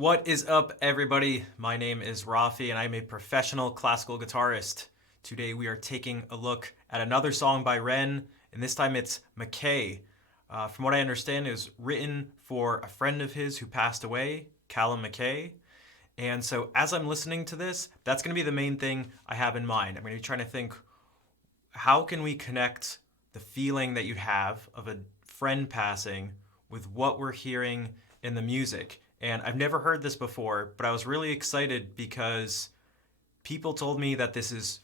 What is up, everybody? My name is Rafi, and I'm a professional classical guitarist. Today we are taking a look at another song by REN, and this time it's Mackay. From what I understand, it was written for a friend of his who passed away, Callum Mackay. And so as I'm listening to this, that's going to be the main thing I have in mind. I'm going to be trying to think, how can we connect the feeling that you'd have of a friend passing with what we're hearing in the music? And I've never heard this before, but I was really excited because people told me that this is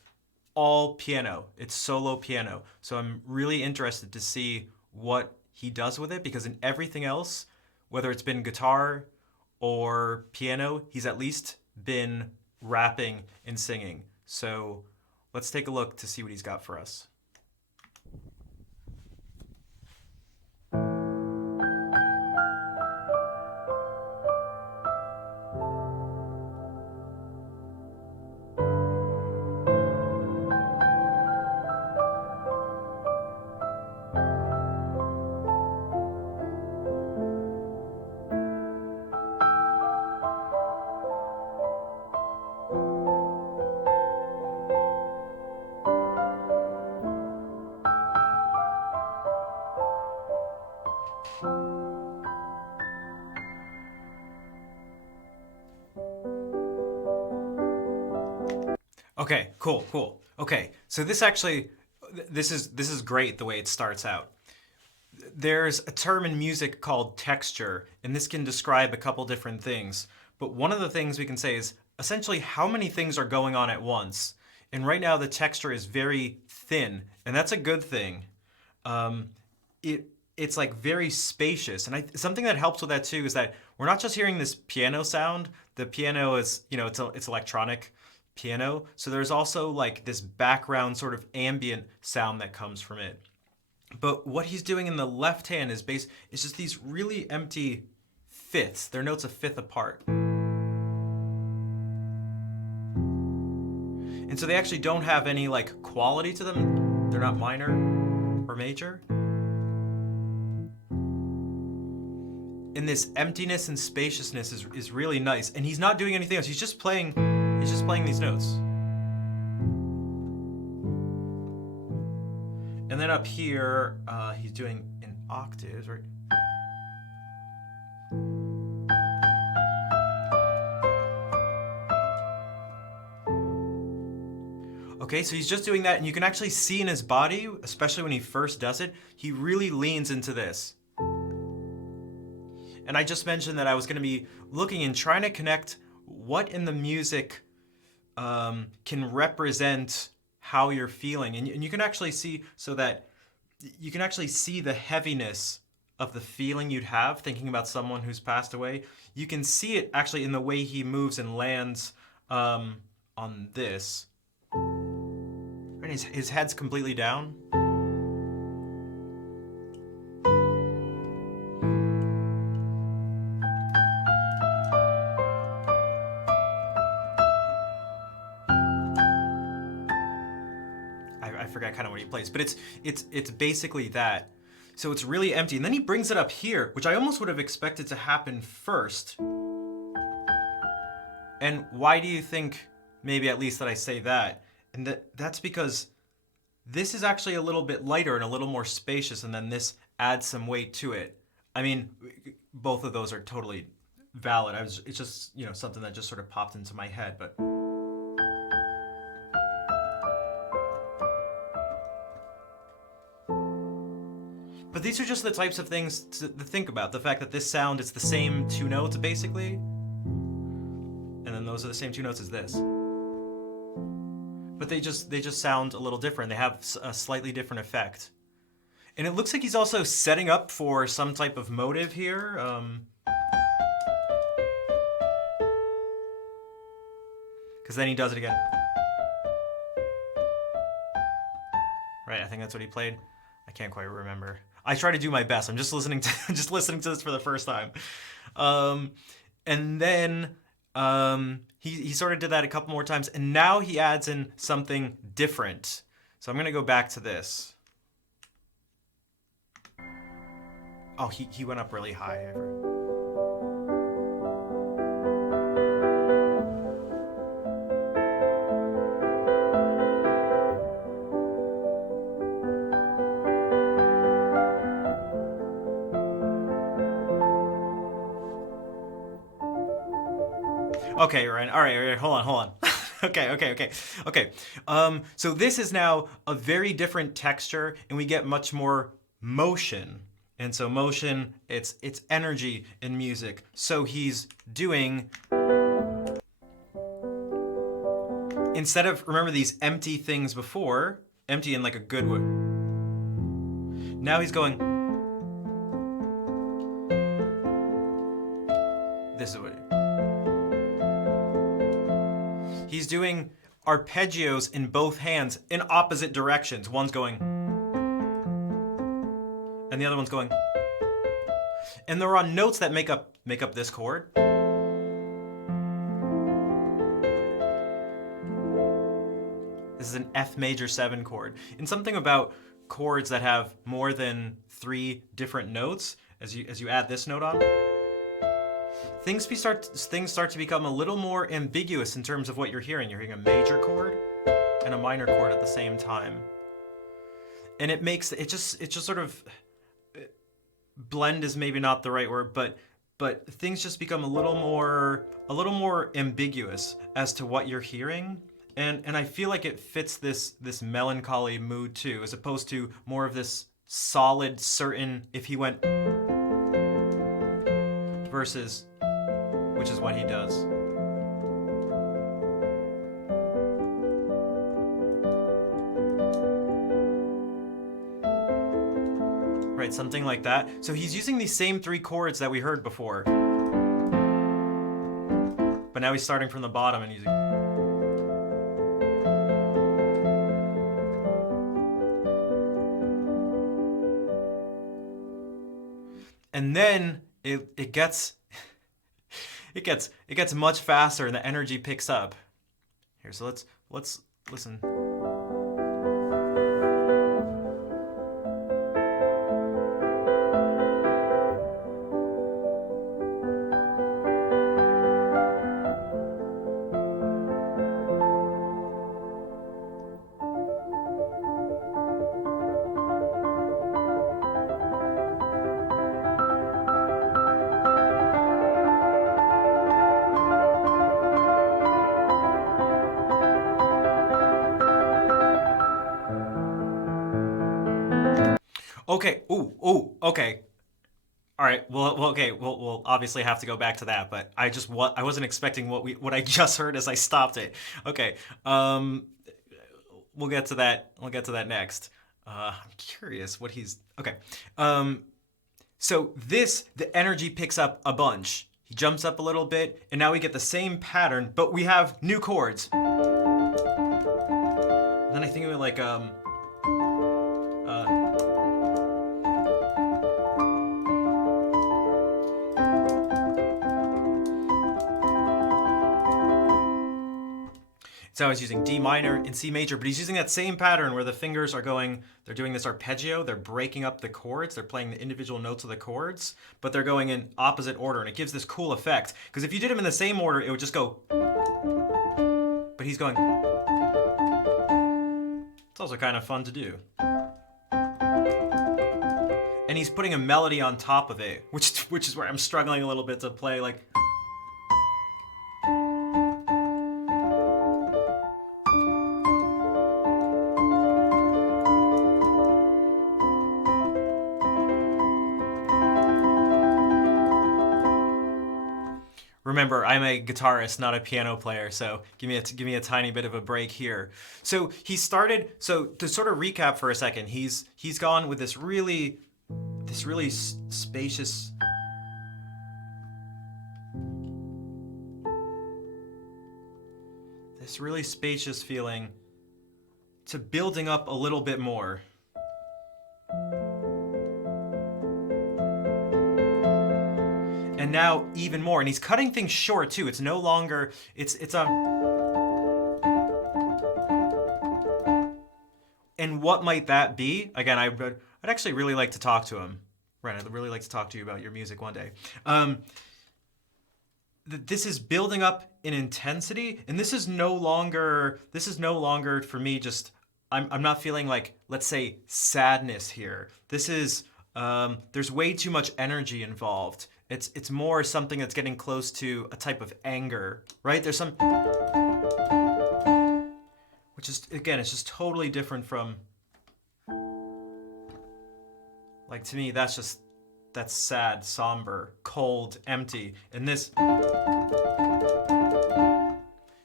all piano. It's solo piano. So I'm really interested to see what he does with it, because in everything else, whether it's been guitar or piano, he's at least been rapping and singing. So let's take a look to see what he's got for us. Okay, cool. Okay, so this is great the way it starts out. There's a term in music called texture, and this can describe a couple different things. But one of the things we can say is essentially how many things are going on at once. And right now the texture is very thin, and that's a good thing. Um, it's like very spacious, and something that helps with that too is that we're not just hearing this piano sound. The piano is, it's electronic piano, so there's also like this background sort of ambient sound that comes from it. But what he's doing in the left hand is just these really empty fifths. They're notes a fifth apart. And so they actually don't have any like quality to them. They're not minor or major. And this emptiness and spaciousness is really nice. And he's not doing anything else. He's just playing these notes. And then up here, he's doing in octaves, right? Okay, so he's just doing that, and you can actually see in his body, especially when he first does it, he really leans into this. And I just mentioned that I was going to be looking and trying to connect what in the music can represent how you're feeling. And you can actually see, so that you can actually see the heaviness of the feeling you'd have thinking about someone who's passed away. You can see it actually in the way he moves and lands on this. And his head's completely down. I forgot kind of what he plays, but it's basically that. So it's really empty, and then he brings it up here, which I almost would have expected to happen first. And why do you think maybe at least that I say that? And that's because this is actually a little bit lighter and a little more spacious, and then this adds some weight to it. I mean, both of those are totally valid. It's just, something that just sort of popped into my head, but. But these are just the types of things to think about. The fact that this sound, it's the same two notes basically, and then those are the same two notes as this. But they just sound a little different. They have a slightly different effect. And it looks like he's also setting up for some type of motive here. Because then he does it again. Right, I think that's what he played. I can't quite remember. I try to do my best. I'm just listening to this for the first time. And then he sort of did that a couple more times, and now he adds in something different. So I'm gonna go back to this. Oh, he went up really high. Okay, Ryan. All right. Hold on. Okay. So this is now a very different texture, and we get much more motion. And so motion, it's energy in music. So he's doing, instead of, remember these empty things before, empty in like a good way. Now he's going, this is what he's doing arpeggios in both hands in opposite directions. One's going, and the other one's going. And they're on notes that make up this chord. This is an F major 7 chord. And something about chords that have more than 3 different notes, as you add this note on, things start to become a little more ambiguous in terms of what you're hearing. You're hearing a major chord and a minor chord at the same time. And it makes it just sort of, blend is maybe not the right word, but things just become a little more ambiguous as to what you're hearing. And I feel like it fits this melancholy mood too, as opposed to more of this solid, certain, if he went versus, which is what he does. Right, something like that. So he's using these same 3 chords that we heard before. But now he's starting from the bottom and using. And then it gets much faster and the energy picks up. Here, so let's listen. Okay. Okay. All right. Okay. We'll obviously have to go back to that, but I wasn't expecting what I just heard as I stopped it. Okay. We'll get to that. We'll get to that next. I'm curious what he's. Okay. So the energy picks up a bunch. He jumps up a little bit, and now we get the same pattern, but we have new chords. Then I think of it like So he's using D minor and C major, but he's using that same pattern where the fingers are going, they're doing this arpeggio, they're breaking up the chords, they're playing the individual notes of the chords, but they're going in opposite order, and it gives this cool effect. Because if you did them in the same order, it would just go, but he's going. It's also kind of fun to do. And he's putting a melody on top of it, which is where I'm struggling a little bit to play like. Remember, I'm a guitarist, not a piano player, so give me a tiny bit of a break here. So he started. So to sort of recap for a second, he's gone with this really spacious. This really spacious feeling to building up a little bit more. And now even more, and he's cutting things short too. It's no longer, it's a. And what might that be? Again, I'd actually really like to talk to him. Right, I'd really like to talk to you about your music one day. This is building up in intensity, and this is no longer for me just. I'm not feeling like, let's say, sadness here. This is there's way too much energy involved. It's more something that's getting close to a type of anger, right? There's some, which is, again, it's just totally different from, like, to me, that's sad, somber, cold, empty. And this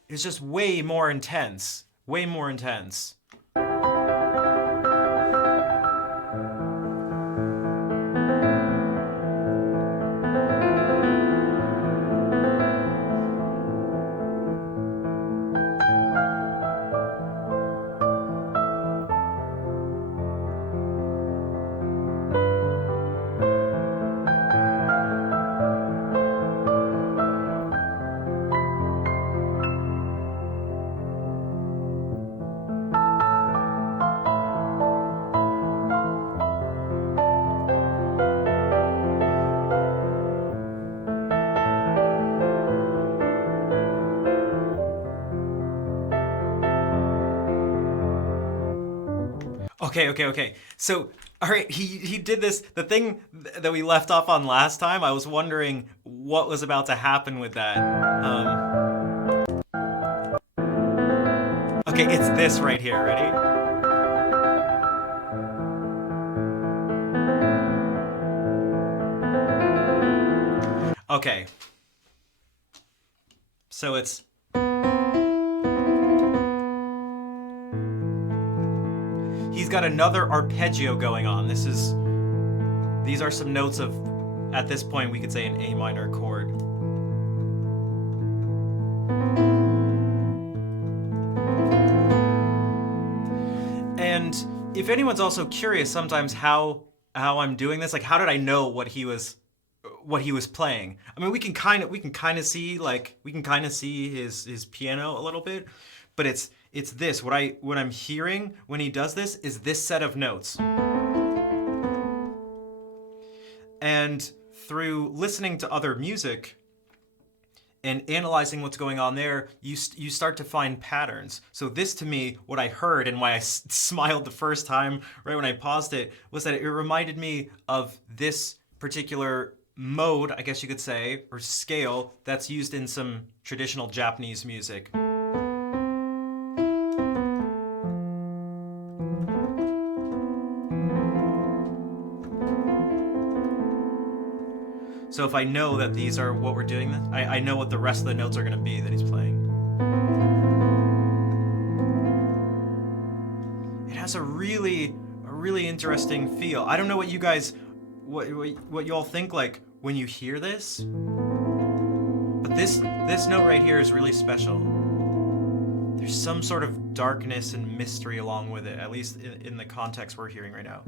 is just way more intense, way more intense. Okay. So, all right, he did this. The thing that we left off on last time, I was wondering what was about to happen with that. Okay, it's this right here. Ready? Okay. So it's. He's got another arpeggio going on. These are some notes of, at this point, we could say an A minor chord. And if anyone's also curious sometimes how I'm doing this, like how did I know what he was playing? I mean, we can kind of see his piano a little bit, but it's this. What I'm hearing when he does this is this set of notes. And through listening to other music and analyzing what's going on there, you start to find patterns. So this, to me, what I heard and why I smiled the first time, right when I paused it, was that it reminded me of this particular mode, I guess you could say, or scale, that's used in some traditional Japanese music. So if I know that these are what we're doing, I know what the rest of the notes are going to be that he's playing. It has a really interesting feel. I don't know what you guys, what you all think like when you hear this, but this note right here is really special. There's some sort of darkness and mystery along with it, at least in the context we're hearing right now.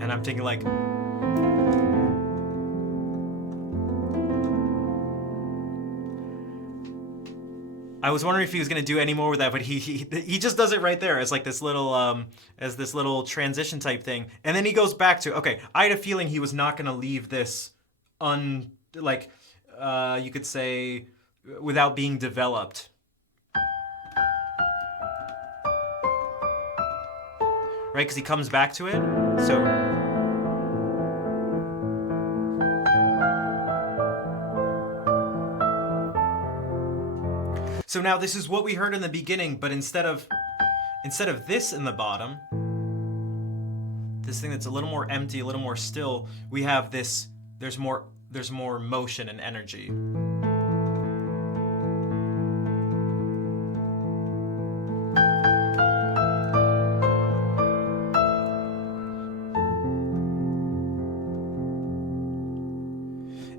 And I'm thinking like, I was wondering if he was gonna do any more with that, but he just does it right there as like this little transition type thing, and then he goes back to, okay, I had a feeling he was not gonna leave this you could say, without being developed. Right, because he comes back to it, so. So now this is what we heard in the beginning, but instead of this in the bottom, this thing that's a little more empty, a little more still, we have this, there's more motion and energy.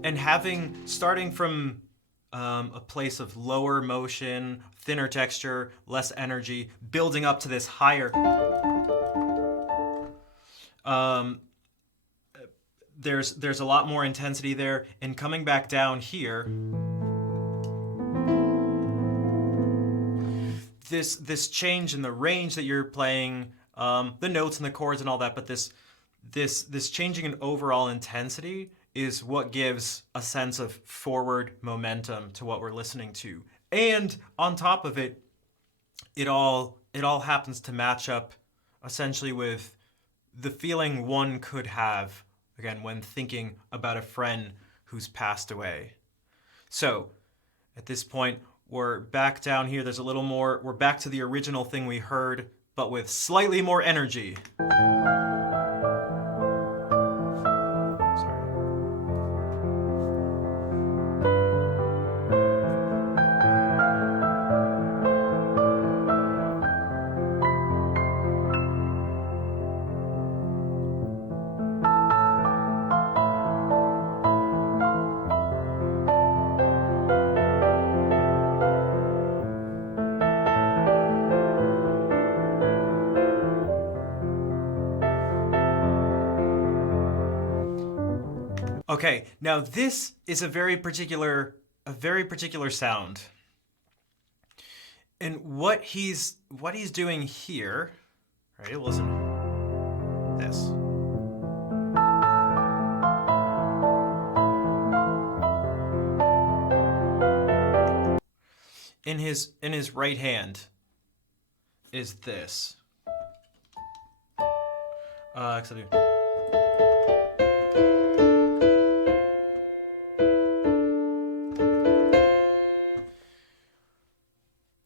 And starting from a place of lower motion, thinner texture, less energy, building up to this higher. There's a lot more intensity there, and coming back down here, this change in the range that you're playing, the notes and the chords and all that, but this changing in overall intensity is what gives a sense of forward momentum to what we're listening to. And on top of it, it all happens to match up essentially with the feeling one could have, again, when thinking about a friend who's passed away. So at this point, we're back down here. There's a little more. We're back to the original thing we heard, but with slightly more energy. Okay, now this is a very particular sound. And what he's doing here, right? Listen. This. In his right hand is this. Except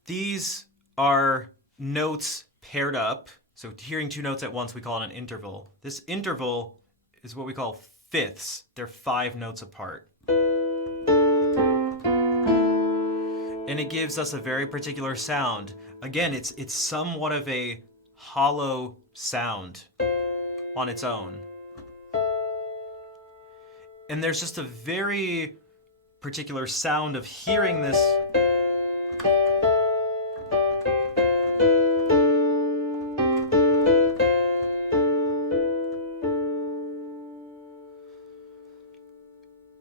these are notes paired up. So hearing two notes at once, we call it an interval. This interval is what we call fifths. They're 5 notes apart. And it gives us a very particular sound. Again, it's somewhat of a hollow sound on its own. And there's just a very particular sound of hearing this.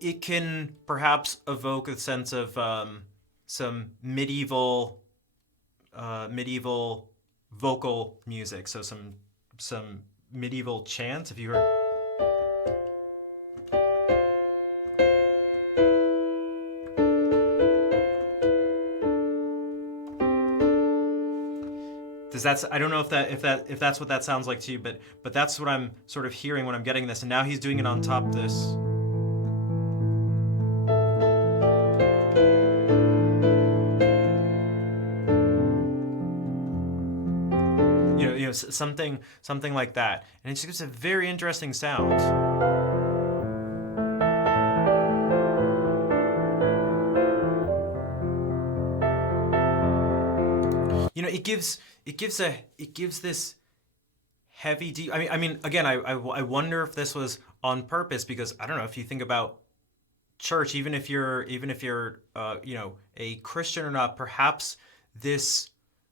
It can perhaps evoke a sense of some medieval vocal music. So some medieval chants. If you heard. I don't know if that's what that sounds like to you, but that's what I'm sort of hearing when I'm getting this. And now he's doing it on top of this. Something like that, and it just gives a very interesting sound. It gives this heavy deep. I mean, again, I wonder if this was on purpose, because I don't know if you think about church, even if you're a Christian or not, perhaps this,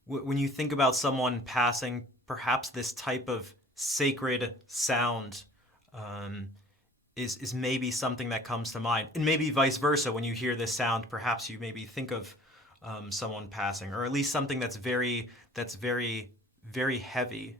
when you think about someone passing, perhaps this type of sacred sound is maybe something that comes to mind. And maybe vice versa, when you hear this sound, perhaps you maybe think of someone passing, or at least something that's very, very heavy.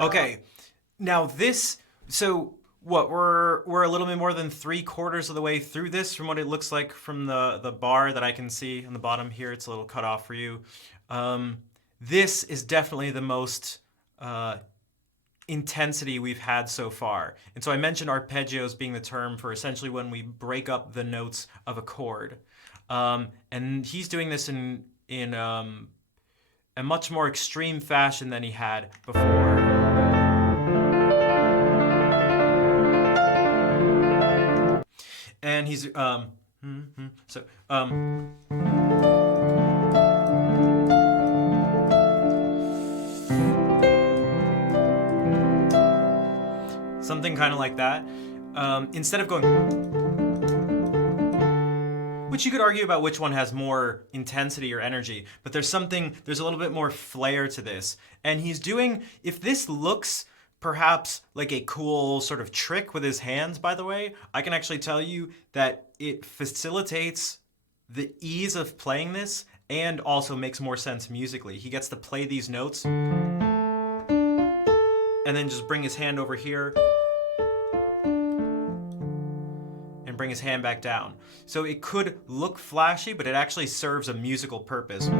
Okay, now this, so what, we're a little bit more than 3/4 of the way through this from what it looks like from the bar that I can see on the bottom here. It's a little cut off for you. This is definitely the most intensity we've had so far. And so I mentioned arpeggios being the term for essentially when we break up the notes of a chord. And he's doing this in a much more extreme fashion than he had before. And he's something kind of like that. Instead of going, which you could argue about which one has more intensity or energy, but there's a little bit more flair to this. And he's doing, if this looks perhaps like a cool sort of trick with his hands, by the way, I can actually tell you that it facilitates the ease of playing this and also makes more sense musically. He gets to play these notes and then just bring his hand over here and bring his hand back down. So it could look flashy, but it actually serves a musical purpose.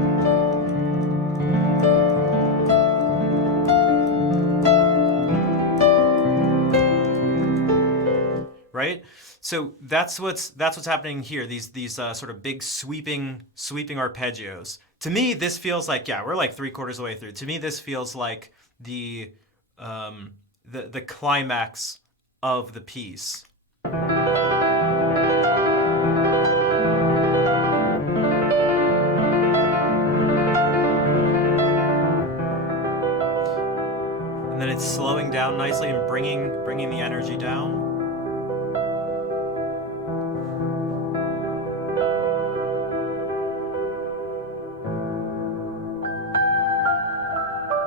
Right? So that's what's happening here. These sort of big sweeping arpeggios. To me, this feels like, yeah, we're like 3/4 of the way through. To me, this feels like the climax of the piece. And then it's slowing down nicely and bringing the energy down.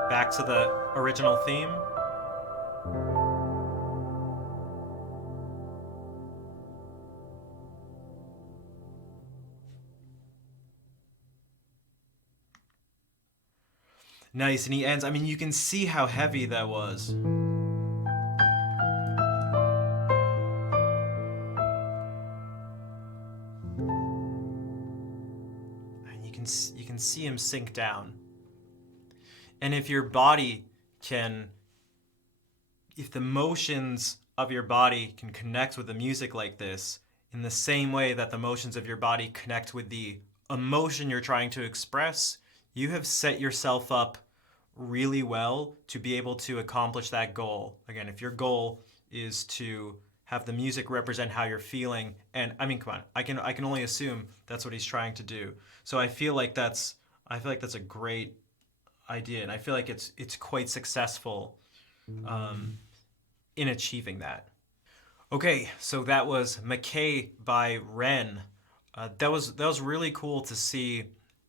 Back to the original theme. Nice, and he ends, I mean, you can see how heavy that was. And you can see him sink down. And if your body if the motions of your body can connect with the music like this, in the same way that the motions of your body connect with the emotion you're trying to express, you have set yourself up really well to be able to accomplish that goal. Again, if your goal is to have the music represent how you're feeling, and I mean, come on, I can only assume that's what he's trying to do. So I feel like that's a great idea, and I feel like it's quite successful in achieving that. Okay, so that was Mackay by REN. That was really cool to see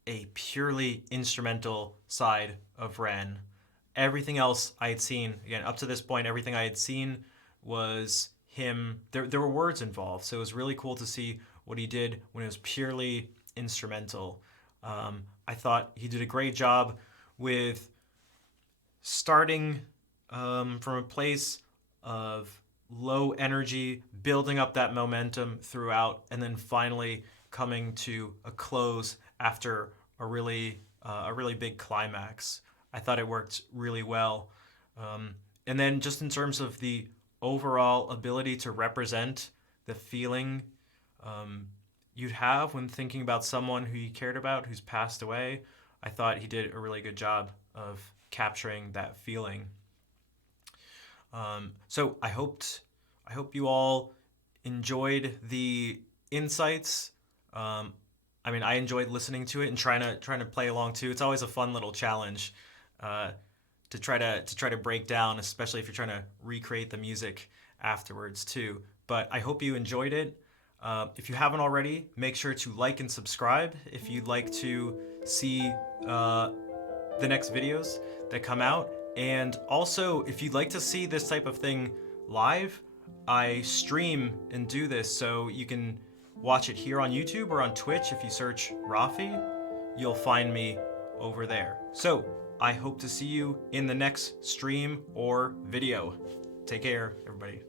a purely instrumental side of REN. Everything else I had seen, again, up to this point, everything I had seen was him. There were words involved, so it was really cool to see what he did when it was purely instrumental. I thought he did a great job with starting from a place of low energy, building up that momentum throughout, and then finally coming to a close after a really big climax. I thought it worked really well. And then just in terms of the overall ability to represent the feeling you'd have when thinking about someone who you cared about who's passed away, I thought he did a really good job of capturing that feeling. So I hope you all enjoyed the insights. I mean, I enjoyed listening to it and trying to play along too. It's always a fun little challenge to try to break down, especially if you're trying to recreate the music afterwards too. But I hope you enjoyed it. If you haven't already, make sure to like and subscribe if you'd like to see the next videos that come out. And also, if you'd like to see this type of thing live, I stream and do this, so you can watch it here on YouTube or on Twitch. If you search Rafi, you'll find me over there. So I hope to see you in the next stream or video. Take care, everybody.